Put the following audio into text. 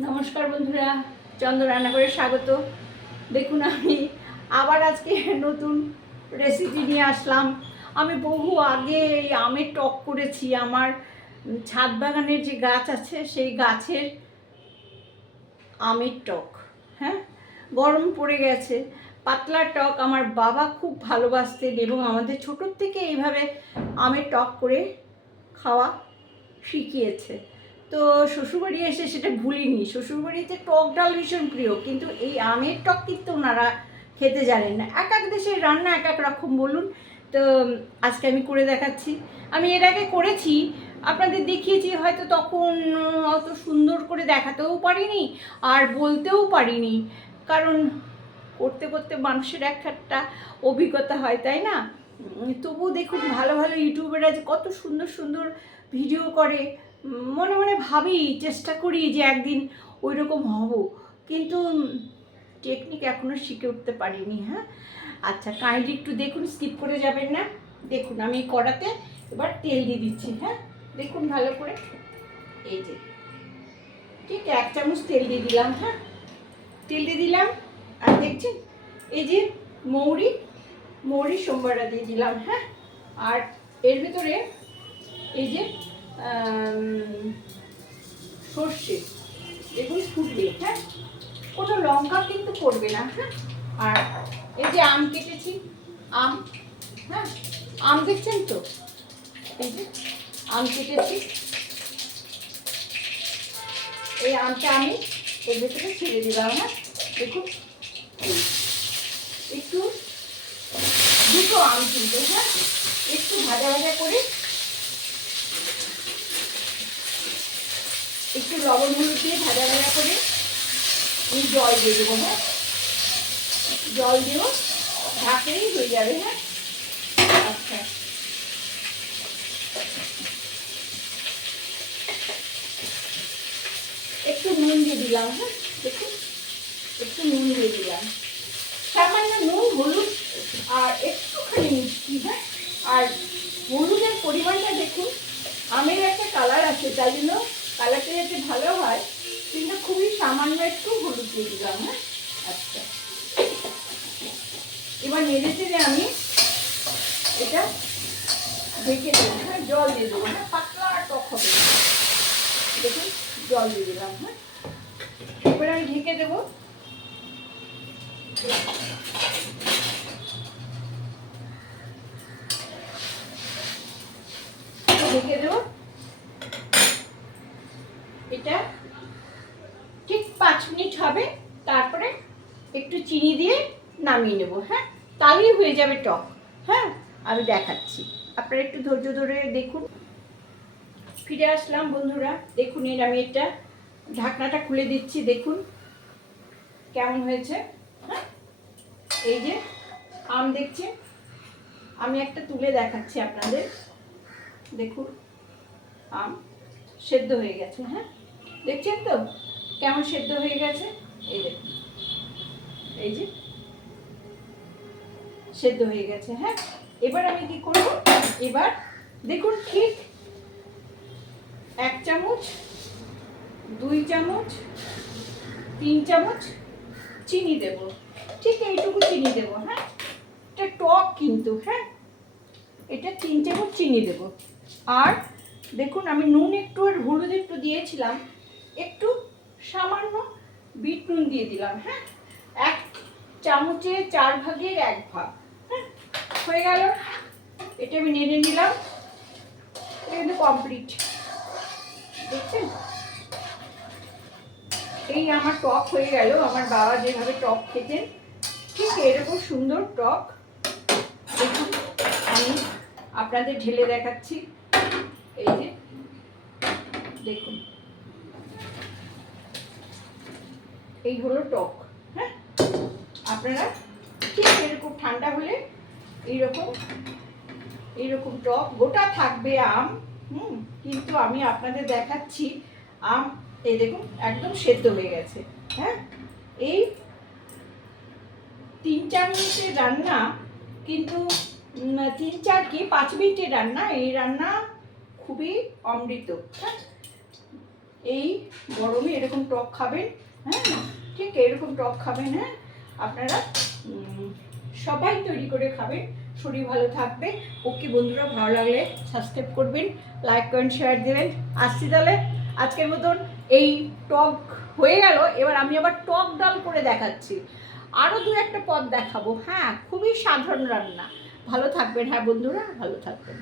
নমস্কার বন্ধুরা চন্দ্র রান্না করে স্বাগত। দেখুন, আমি আবার আজকে নতুন রেসিপি নিয়ে আসলাম। আমি বহু আগে এই আমের টক করেছি, আমার ছাদ বাগানের যে গাছ আছে, সেই গাছের আমের টক হ্যাঁ? গরম পড়ে গেছে, পাতলা টক আমার বাবা খুব ভালোবাসতেন এবং আমাদের ছোটোর থেকে এইভাবে আমের টক করে খাওয়া শিখিয়েছে। তো শ্বশুরবাড়ি এসে সেটা ভুলিনি। শ্বশুরবাড়িতে টক ডাল ভীষণ প্রিয়, কিন্তু এই আমের টক কিন্তু ওনারা খেতে জানেন না। এক এক দেশের রান্না এক এক রকম বলুন। তো আজকে আমি করে দেখাচ্ছি। আমি এর আগে করেছি, আপনাদের দেখিয়েছি, হয়তো তখন অত সুন্দর করে দেখাতেও পারিনি আর বলতেও পারিনি। কারণ করতে করতে মানুষের এক একটা অভিজ্ঞতা হয়, তাই না? তবুও দেখুন ভালো ভালো ইউটিউবাররা যে কত সুন্দর সুন্দর ভিডিও করে। মনে মনে ভাবি, চেষ্টা করি যে একদিন ওই রকম হব। কিন্তু টেকনিক এখনও শিখে উঠতে পারিনি হ্যাঁ? আচ্ছা কাইন্ডলি একটু দেখুন স্কিপ করে যাবেন না? দেখুন, আমি কড়াতে এবার তেল দিয়ে দিচ্ছি হ্যাঁ? দেখুন ভালো করে। এই যে, ঠিক এক চামচ তেল দিয়ে দিলাম হ্যাঁ? তেল দিয়ে দিলাম, আর দেখছেন, এই যে মৌরি মৌরি সোমবারটা দিয়ে দিলাম হ্যাঁ? আর এর ভিতরে এই যে সর্ষে দেখুন ফুটবে হ্যাঁ? কোনো লঙ্কা কিন্তু করবে না হ্যাঁ? আর এই যে আম কেটেছি, আম হ্যাঁ? আম দেখছেন তো? এই যে আম কেটেছি। এই আমটা আমি এর ভেতরে ছেড়ে দিলাম হ্যাঁ? দেখুন একটু দুটো আম কিন্তু হ্যাঁ? একটু ভাজা ভাজা করে একটু লবণ হলুদ দিয়ে ভাজা ভাজা করে জল দিয়ে দেবো হ্যাঁ? জল দিও ঢাকলেই হয়ে যাবে হ্যাঁ? আচ্ছা। একটু নুন দিয়ে দিলাম হ্যাঁ? দেখুন, একটু নুন দিয়ে দিলাম। সামান্য নুন, হলুদ আর একটুখানি মিষ্টি হ্যাঁ? আর হলুদের পরিমাণটা দেখুন, আমের একটা কালার আছে, তাই জন্য একটু হলুদ দিয়ে দিলাম হ্যাঁ? আচ্ছা। এবার নেড়ে চেড়ে আমি এটা ঢেকে দেবো হ্যাঁ? জল দিয়ে দেবো হ্যাঁ? পাতলা টক হবে দেখুন, জল দিয়ে দিলাম হ্যাঁ? এবার আমি ঢেকে দেবো। ঢেকে দেবো। এটা হবে, তারপরে একটু চিনি দিয়ে নামিয়ে নেব হ্যাঁ? তাহলেই হয়ে যাবে টক হ্যাঁ? আমি দেখাচ্ছি। আপনারা একটু ধৈর্য ধরে দেখুন। ফিরে আসলাম বন্ধুরা, দেখুন এর আমি এটা ঢাকনাটা খুলে দিচ্ছি, দেখুন। কেমন হয়েছে হ্যাঁ? এই যে আম দেখছে আমি একটা তুলে দেখাচ্ছি আপনাদের। দেখুন, আম সেদ্ধ হয়ে গেছে হ্যাঁ? দেখছেন তো? কেমন সেদ্ধ হয়ে গেছে? এই দেখুন এই যে, সেদ্ধ হয়ে গেছে হ্যাঁ? এবার আমি কি করব? এবার দেখুন ঠিক এক চামচ, দুই চামচ, তিন চামচ চিনি দেব। ঠিক এইটুকু চিনি দেব হ্যাঁ? এটা টক কিন্তু হ্যাঁ? এটা তিন চামচ চিনি দেব। আর দেখুন আমি নুন একটু আর হলুদ একটু দিয়েছিলাম, একটু সামান্য বিট নুন দিয়ে দিলাম হ্যাঁ? এক চামচে চার ভাগের এক ভাগ হ্যাঁ? হয়ে গেল। এটা আমি নেড়ে নিলাম। এটা কিন্তু কমপ্লিট দেখছেন? এই আমার টক হয়ে গেল। আমার বাবা যেভাবে টক খেতেন, ঠিক এরকম সুন্দর টক। দেখুন, আমি আপনাদের ঢেলে দেখাচ্ছি। এই যে, দেখুন। এই হলো টক হ্যাঁ? আপনারা ঠিক এরকম ঠান্ডা হলে এইরকম এইরকম টক, গোটা থাকবে আম, হুম? কিন্তু আমি আপনাদের দেখাচ্ছি, আম, এই দেখুন, একদম সেদ্ধ হয়ে গেছে হ্যাঁ? এই তিন চার মিনিটের রান্না, কিন্তু তিন চার কি, পাঁচ মিনিটের রান্না, এই রান্না খুবই অমৃত হ্যাঁ? এই গরমে এরকম টক খাবেন হ্যাঁ ঠিক এরকম টক খাবেন হ্যাঁ। আপনারা সবাই তৈরি করে খাবেন। শরীর ভালো থাকবে। ওকে বন্ধুরা, ভালো লাগলে সাবস্ক্রাইব করবেন লাইক করেন শেয়ার দেবেন। আসছি তাহলে আজকের মতন এই টক হয়ে গেল। এবার আমি আবার টক ডাল করে দেখাচ্ছি। আরও দু একটা পদ দেখাবো। হ্যাঁ খুবই সাধারণ রান্না। ভালো থাকবেন হ্যাঁ বন্ধুরা, ভালো থাকবেন।